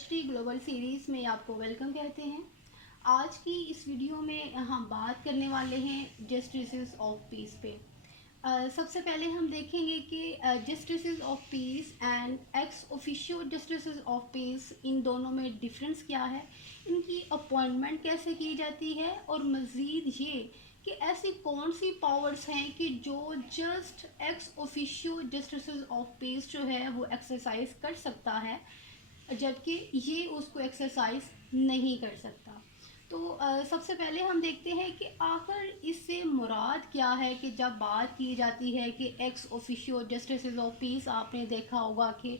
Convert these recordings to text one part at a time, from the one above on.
PhD global series में आपको welcome कहते हैं। आज की इस वीडियो में हम बात करने वाले हैं जस्टिसेस ऑफ पीस पे। सबसे पहले हम देखेंगे कि justices of peace and ex officio justices of peace, इन दोनों में डिफरेंस क्या है, इनकी अपॉइंटमेंट कैसे की जाती है, और मज़ीद ये कि ऐसी कौन सी पावर्स हैं कि जो just x officio justices of piece जो है वो एक्सरसाइज कर सकता है, जबकि ये उसको एक्सरसाइज नहीं कर सकता। तो सबसे पहले हम देखते हैं कि आखिर इससे मुराद क्या है कि जब बात की जाती है कि x officio justices of piece, आपने देखा होगा कि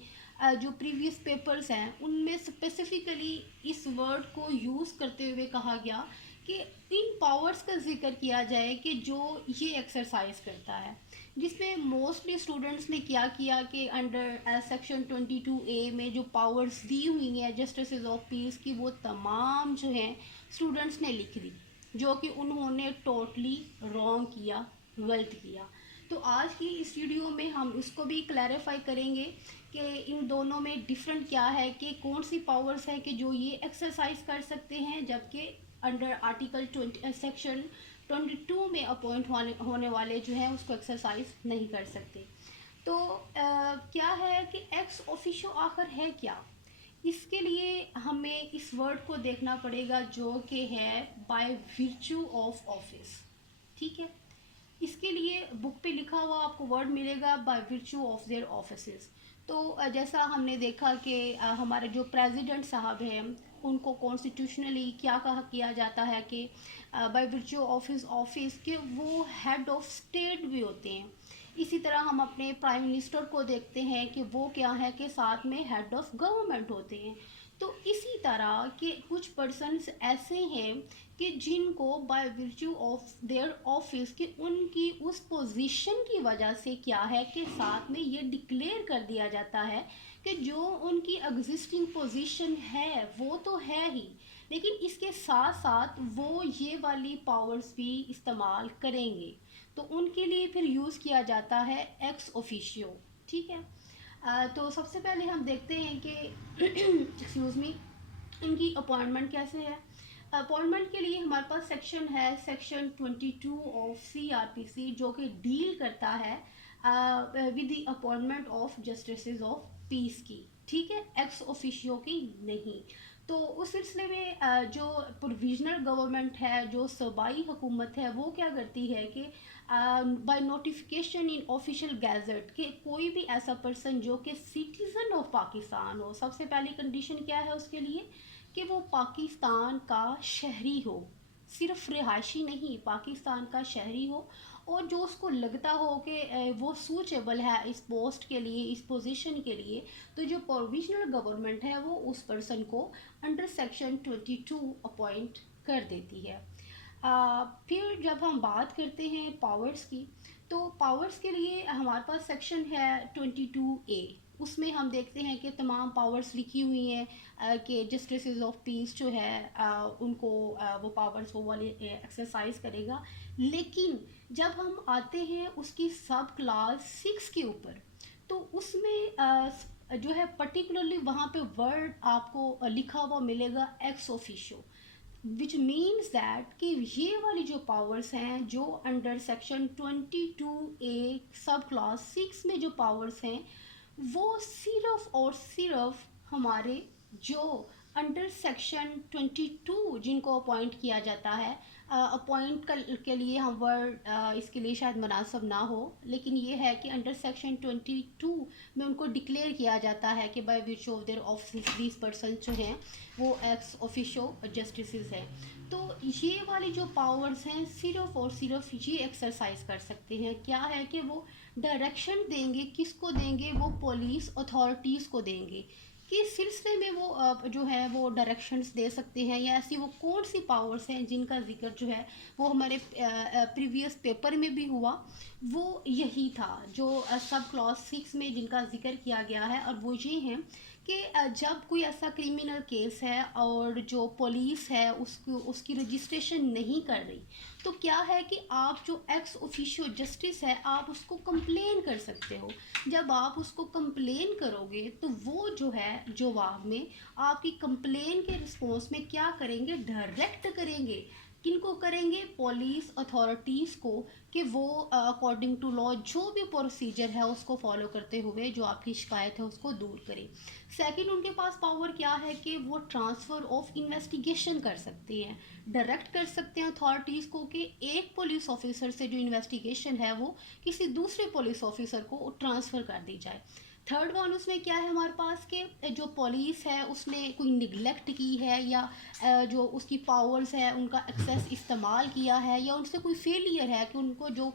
जो प्रीवियस पेपर्स हैं उनमें स्पेसिफिकली इस वर्ड को यूज़ करते हुए कहा गया कि इन पावर्स का जिक्र किया जाए कि जो ये एक्सरसाइज करता है, जिसमें मोस्टली स्टूडेंट्स ने क्या किया कि अंडर सेक्शन 22A में जो पावर्स दी हुई हैं जस्टिसेस ऑफ पीस की, वो तमाम जो हैं स्टूडेंट्स ने लिख दी, जो कि उन्होंने टोटली रॉन्ग किया, गलत किया। तो आज की इस वीडियो में हम इसको भी क्लैरिफाई करेंगे कि इन दोनों में डिफरेंट क्या है, कि कौन सी पावर्स है कि जो ये एक्सरसाइज कर सकते हैं, जबकि अंडर आर्टिकल 20 सेक्शन 22 में अपॉइंट होने वाले जो हैं उसको एक्सरसाइज नहीं कर सकते। तो क्या है कि एक्स ऑफिशियो आखिर है क्या, इसके लिए हमें इस वर्ड को देखना पड़ेगा जो कि है बाय विर्चू ऑफ ऑफिस। ठीक है, इसके लिए बुक पे लिखा हुआ आपको वर्ड मिलेगा by virtue of their offices. तो जैसा हमने देखा कि हमारे जो प्रेसिडेंट साहब हैं उनको कॉन्स्टिट्यूशनली क्या कहा किया जाता है कि by virtue of his office के वो हेड ऑफ स्टेट भी होते हैं। इसी तरह हम अपने प्राइम मिनिस्टर को देखते हैं कि वो क्या है कि साथ में हेड ऑफ गवर्नमेंट होते हैं। तो इसी तरह के कुछ पर्सन्स ऐसे हैं कि जिनको by virtue of their office कि उनकी उस पोजीशन की वजह से क्या है कि साथ में ये डिक्लेयर कर दिया जाता है कि जो उनकी एग्जिस्टिंग पोजीशन है वो तो है ही, लेकिन इसके साथ साथ वो ये वाली पावर्स भी इस्तेमाल करेंगे। तो उनके लिए फिर यूज़ किया जाता है एक्स ऑफिशियो। ठीक है, तो सबसे पहले हम देखते हैं कि एक्सक्यूज़ मी, इनकी अपॉइंटमेंट कैसे है। अपॉइंटमेंट के लिए हमारे पास सेक्शन है सेक्शन 22 ऑफ CRPC, जो कि डील करता है with the appointment of justices of piece की। ठीक है, एक्स ऑफिशियो की नहीं। तो उस सिलसिले में जो प्रोविजनल गवर्नमेंट है, जो सूबाई हुकूमत है, वो क्या करती है कि by notification in official gazette के कोई भी ऐसा पर्सन जो कि सिटीज़न ऑफ पाकिस्तान हो, सबसे पहली कंडीशन क्या है उसके लिए कि वो पाकिस्तान का शहरी हो, सिर्फ रिहायशी नहीं, पाकिस्तान का शहरी हो, और जो उसको लगता हो कि वो सूटेबल है इस पोस्ट के लिए, इस पोजीशन के लिए, तो जो प्रोविजनल गवर्नमेंट है वो उस पर्सन को अंडर सेक्शन 22 अपॉइंट कर देती है। फिर जब हम बात करते हैं पावर्स की, तो पावर्स के लिए हमारे पास सेक्शन है 22A। उसमें हम देखते हैं कि तमाम पावर्स लिखी हुई हैं कि जस्टिसेस ऑफ पीस जो है उनको वो पावर्स वो वाले एक्सरसाइज करेगा। लेकिन जब हम आते हैं उसकी सब क्लास 6 के ऊपर, तो उसमें जो है पर्टिकुलरली वहाँ पे वर्ड आपको लिखा हुआ मिलेगा ex officio, which means that कि ये वाली जो पावर्स हैं जो अंडर सेक्शन 22A सब क्लास 6 में जो पावर्स हैं, वो सिर्फ और सिर्फ हमारे जो अंडर सेक्शन 22 जिनको अपॉइंट किया जाता है, अपॉइंट के लिए हम वर्ड इसके लिए शायद मुनासिब ना हो, लेकिन ये है कि अंडर सेक्शन 22 में उनको डिक्लेयर किया जाता है कि by which of their office these person जो हैं वो एक्स ऑफिशियो जस्टिसेस हैं। तो ये वाली जो पावर्स हैं सिर्फ और सिर्फ ये एक्सरसाइज कर सकते हैं, क्या है कि वो डायरेक्शन देंगे, किसको देंगे, वो पुलिस अथॉरिटीज़ को देंगे कि सिलसिले में वो जो है वो डायरेक्शंस दे सकते हैं, या ऐसी वो कौन सी पावर्स हैं जिनका जिक्र जो है वो हमारे प्रीवियस पेपर में भी हुआ, वो यही था जो सब क्लॉज 6 में जिनका जिक्र किया गया है। और वो ये हैं कि जब कोई ऐसा क्रिमिनल केस है और जो पुलिस है उसकी रजिस्ट्रेशन नहीं कर रही, तो क्या है कि आप जो एक्स ऑफिशियो जस्टिस है आप उसको कंप्लेन कर सकते हो। जब आप उसको कंप्लेन करोगे तो वो जो है जवाब में आपकी कंप्लेन के रिस्पॉन्स में क्या करेंगे, डायरेक्ट करेंगे। किनको करेंगे, पुलिस अथॉरिटीज़ को, कि वो अकॉर्डिंग टू लॉ जो भी प्रोसीजर है उसको फॉलो करते हुए जो आपकी शिकायत है उसको दूर करें। सेकंड, उनके पास पावर क्या है कि वो ट्रांसफ़र ऑफ इन्वेस्टिगेशन कर सकते हैं, डायरेक्ट कर सकते हैं अथॉरिटीज़ को कि एक पुलिस ऑफिसर से जो इन्वेस्टिगेशन है वो किसी दूसरे पुलिस ऑफिसर को ट्रांसफ़र कर दी जाए। थर्ड वन उसमें क्या है हमारे पास कि जो पुलिस है उसने कोई निगलेक्ट की है या जो उसकी पावर्स है उनका एक्सेस इस्तेमाल किया है या उनसे कोई फेलियर है कि उनको जो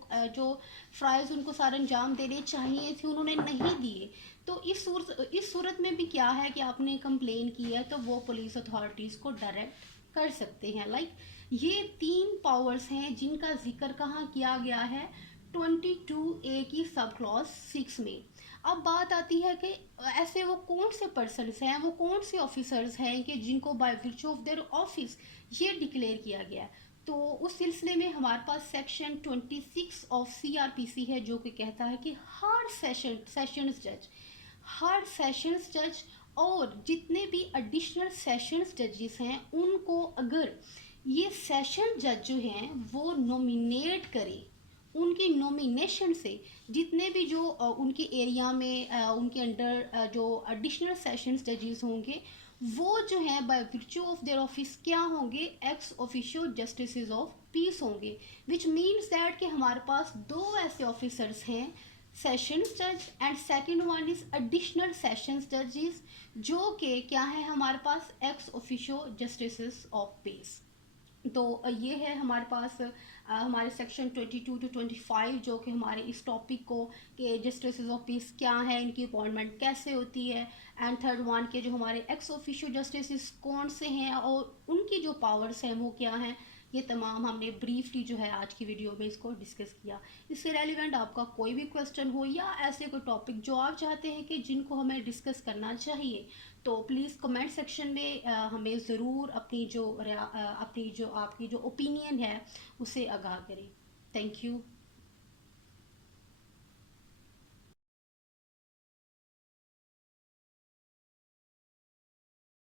फ़्राइज़ उनको सारे अंजाम देने चाहिए थे उन्होंने नहीं दिए, तो इस सूरत में भी क्या है कि आपने कंप्लेन की है तो वो पुलिस अथॉरिटीज़ को डायरेक्ट कर सकते हैं। ये 3 पावर्स हैं जिनका जिक्र कहाँ किया गया है, 22A की सब क्लॉज 6 में। अब बात आती है कि ऐसे वो कौन से पर्सन्स हैं, वो कौन से ऑफिसर्स हैं कि जिनको by virtue of their office ये डिक्लेयर किया गया है। तो उस सिलसिले में हमारे पास सेक्शन 26 ऑफ CRPC है जो कि कहता है कि हर सेशंस जज और जितने भी एडिशनल सेशंस जजेस हैं उनको अगर ये सेशन जज जो हैं वो नॉमिनेट करें, उनकी नॉमिनेशन से जितने भी जो उनके एरिया में उनके अंडर जो एडिशनल सेशंस जजेस होंगे वो जो है by virtue of their office क्या होंगे, ex officio justice of peace होंगे। विच मीन्स दैट कि हमारे पास 2 ऐसे ऑफिसर्स हैं, सेशंस जज and second one is additional sessions जजेस, जो कि क्या है हमारे पास x officio justice of piece. तो ये है हमारे पास हमारे सेक्शन 22 टू 25 जो कि हमारे इस टॉपिक को कि जस्टिस ऑफ पीस क्या है, इनकी अपॉइंटमेंट कैसे होती है, एंड थर्ड वन के जो हमारे एक्स ऑफिशियो जस्टिस कौन से हैं और उनकी जो पावर्स हैं वो क्या हैं, ये तमाम हमने ब्रीफली जो है आज की वीडियो में इसको डिस्कस किया। इससे रेलिवेंट आपका कोई भी क्वेश्चन हो या ऐसे कोई टॉपिक जो आप चाहते हैं कि जिनको हमें डिस्कस करना चाहिए तो प्लीज़ कमेंट सेक्शन में हमें ज़रूर अपनी जो आपकी जो ओपिनियन है उसे आगाह करें। Thank you.